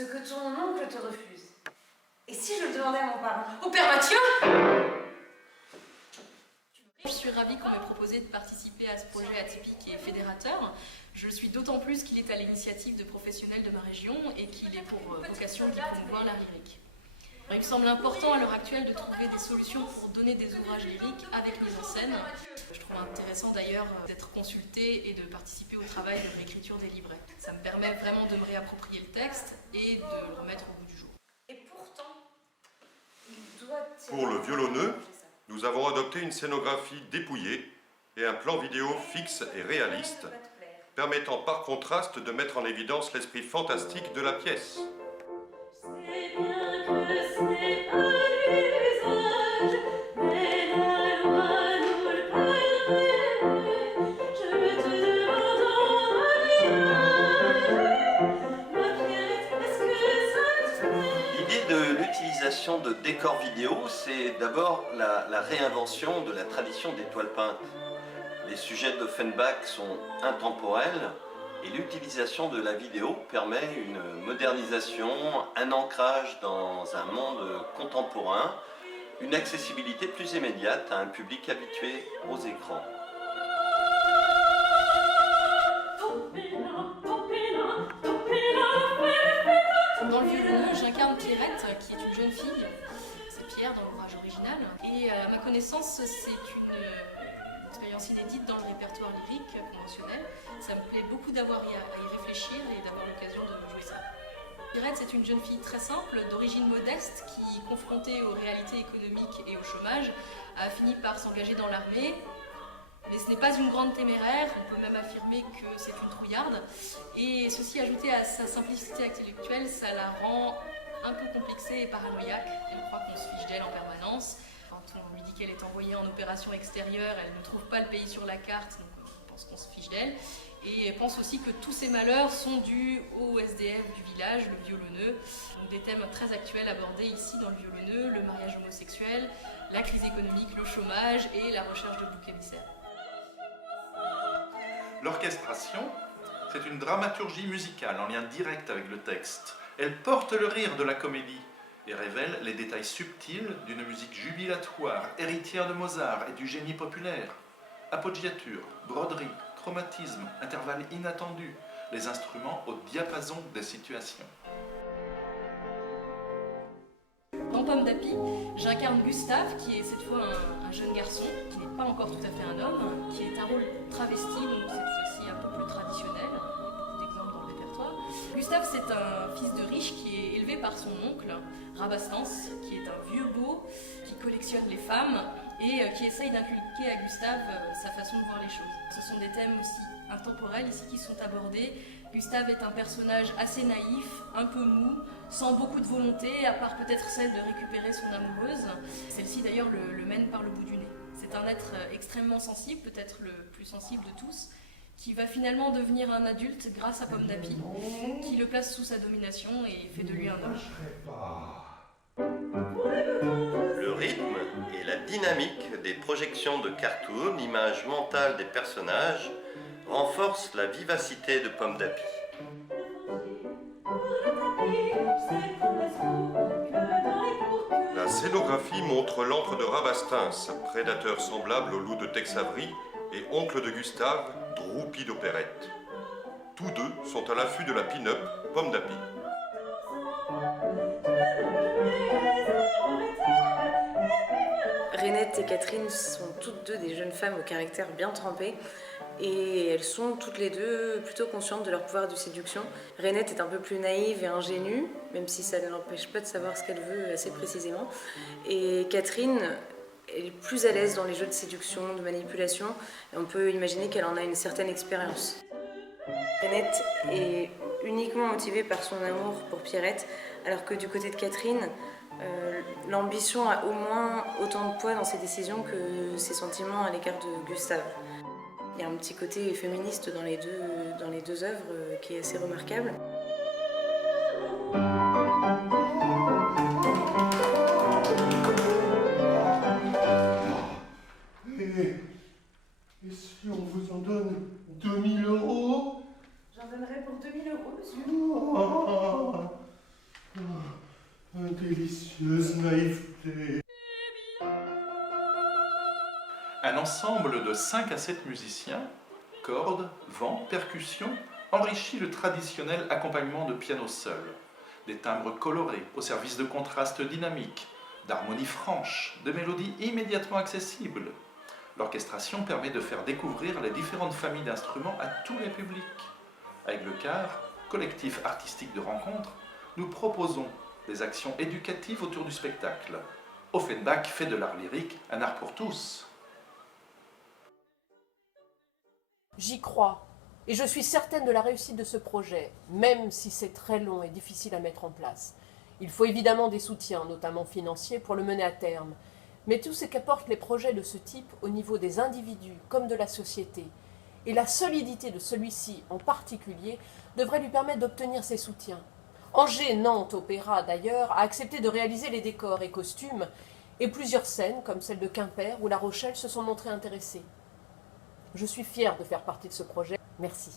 Ce que ton oncle te refuse. Et si je le demandais à mon parent? Au père Mathieu? Je suis ravie qu'on m'ait proposé de participer à ce projet atypique et fédérateur. Je le suis d'autant plus qu'il est à l'initiative de professionnels de ma région et qu'il est pour vocation d'y promouvoir l'art lyrique. Il me semble important à l'heure actuelle de trouver des solutions pour donner des ouvrages lyriques avec mise en scène. Je trouve intéressant d'ailleurs d'être consultée et de participer au travail de réécriture des livrets. Ça me permet vraiment de me réapproprier le texte et de le remettre au goût du jour. Et pourtant, il doit... Pour le violonneux, nous avons adopté une scénographie dépouillée et un plan vidéo fixe et réaliste, permettant par contraste de mettre en évidence l'esprit fantastique de la pièce. L'idée de l'utilisation de décors vidéo, c'est d'abord la réinvention de la tradition des toiles peintes. Les sujets d'Offenbach sont intemporels et l'utilisation de la vidéo permet une modernisation, un ancrage dans un monde contemporain, une accessibilité plus immédiate à un public habitué aux écrans. Dans le violonneux, j'incarne Pierrette, qui est une jeune fille. C'est Pierre dans l'ouvrage original. Et à ma connaissance, c'est une expérience inédite dans le répertoire lyrique conventionnel. Ça me plaît beaucoup d'avoir à y réfléchir et d'avoir l'occasion de jouer ça. Pierrette, c'est une jeune fille très simple, d'origine modeste, qui, confrontée aux réalités économiques et au chômage, a fini par s'engager dans l'armée. Mais ce n'est pas une grande téméraire, on peut même affirmer que c'est une trouillarde. Et ceci ajouté à sa simplicité intellectuelle, ça la rend un peu complexée et paranoïaque. Elle croit qu'on se fiche d'elle en permanence. Quand on lui dit qu'elle est envoyée en opération extérieure, elle ne trouve pas le pays sur la carte, donc on pense qu'on se fiche d'elle. Et elle pense aussi que tous ces malheurs sont dus au SDF du village, le violonneux. Donc des thèmes très actuels abordés ici dans le violonneux, le mariage homosexuel, la crise économique, le chômage et la recherche de boucs émissaires. L'orchestration, c'est une dramaturgie musicale en lien direct avec le texte. Elle porte le rire de la comédie et révèle les détails subtils d'une musique jubilatoire, héritière de Mozart et du génie populaire. Appoggiature, broderie, chromatisme, intervalles inattendus, les instruments au diapason des situations. Dans Pomme d'Api, j'incarne Gustave, qui est cette fois un jeune garçon, qui n'est pas encore tout à fait un homme, qui est un rôle travesti, donc cette fois-ci un peu plus traditionnel. Il y a beaucoup d'exemples dans le répertoire. Gustave, c'est un fils de riche qui est élevé par son oncle, Rabastens, qui est un vieux beau, qui collectionne les femmes et qui essaye d'inculquer à Gustave sa façon de voir les choses. Ce sont des thèmes aussi intemporels ici qui sont abordés. Gustave est un personnage assez naïf, un peu mou, sans beaucoup de volonté, à part peut-être celle de récupérer son amoureuse. Celle-ci d'ailleurs le mène par le bout du nez. C'est un être extrêmement sensible, peut-être le plus sensible de tous, qui va finalement devenir un adulte grâce à Pomme d'Api, qui le place sous sa domination et fait de lui un homme. Le rythme et la dynamique des projections de cartoon, l'image mentale des personnages, renforcent la vivacité de Pomme d'Api. La scénographie montre l'antre de Rabastens, prédateur semblable au loup de Tex Avery, et oncle de Gustave, Droupi d'opérette. Tous deux sont à l'affût de la pin-up Pomme d'Api. Rainette et Catherine sont toutes deux des jeunes femmes au caractère bien trempé et elles sont toutes les deux plutôt conscientes de leur pouvoir de séduction. Rainette est un peu plus naïve et ingénue, même si ça ne l'empêche pas de savoir ce qu'elle veut assez précisément. Et Catherine, elle est plus à l'aise dans les jeux de séduction, de manipulation, et on peut imaginer qu'elle en a une certaine expérience. Rainette est uniquement motivée par son amour pour Pierrette, alors que du côté de Catherine, l'ambition a au moins autant de poids dans ses décisions que ses sentiments à l'égard de Gustave. Il y a un petit côté féministe dans les deux œuvres qui est assez remarquable. Et si on vous en donne 2000 €? J'en donnerai pour 2000 €, monsieur. Oh, Un ensemble de 5 à 7 musiciens, cordes, vent, percussions, enrichit le traditionnel accompagnement de piano seul. Des timbres colorés au service de contrastes dynamiques, d'harmonies franches, de mélodies immédiatement accessibles. L'orchestration permet de faire découvrir les différentes familles d'instruments à tous les publics. Avec le CAR, collectif artistique de rencontre, nous proposons des actions éducatives autour du spectacle. Offenbach fait de l'art lyrique un art pour tous. J'y crois, et je suis certaine de la réussite de ce projet, même si c'est très long et difficile à mettre en place. Il faut évidemment des soutiens, notamment financiers, pour le mener à terme. Mais tout ce qu'apportent les projets de ce type au niveau des individus comme de la société, et la solidité de celui-ci en particulier, devrait lui permettre d'obtenir ces soutiens. Angers, Nantes, Opéra d'ailleurs, a accepté de réaliser les décors et costumes, et plusieurs scènes, comme celle de Quimper ou La Rochelle, se sont montrées intéressées. Je suis fière de faire partie de ce projet. Merci.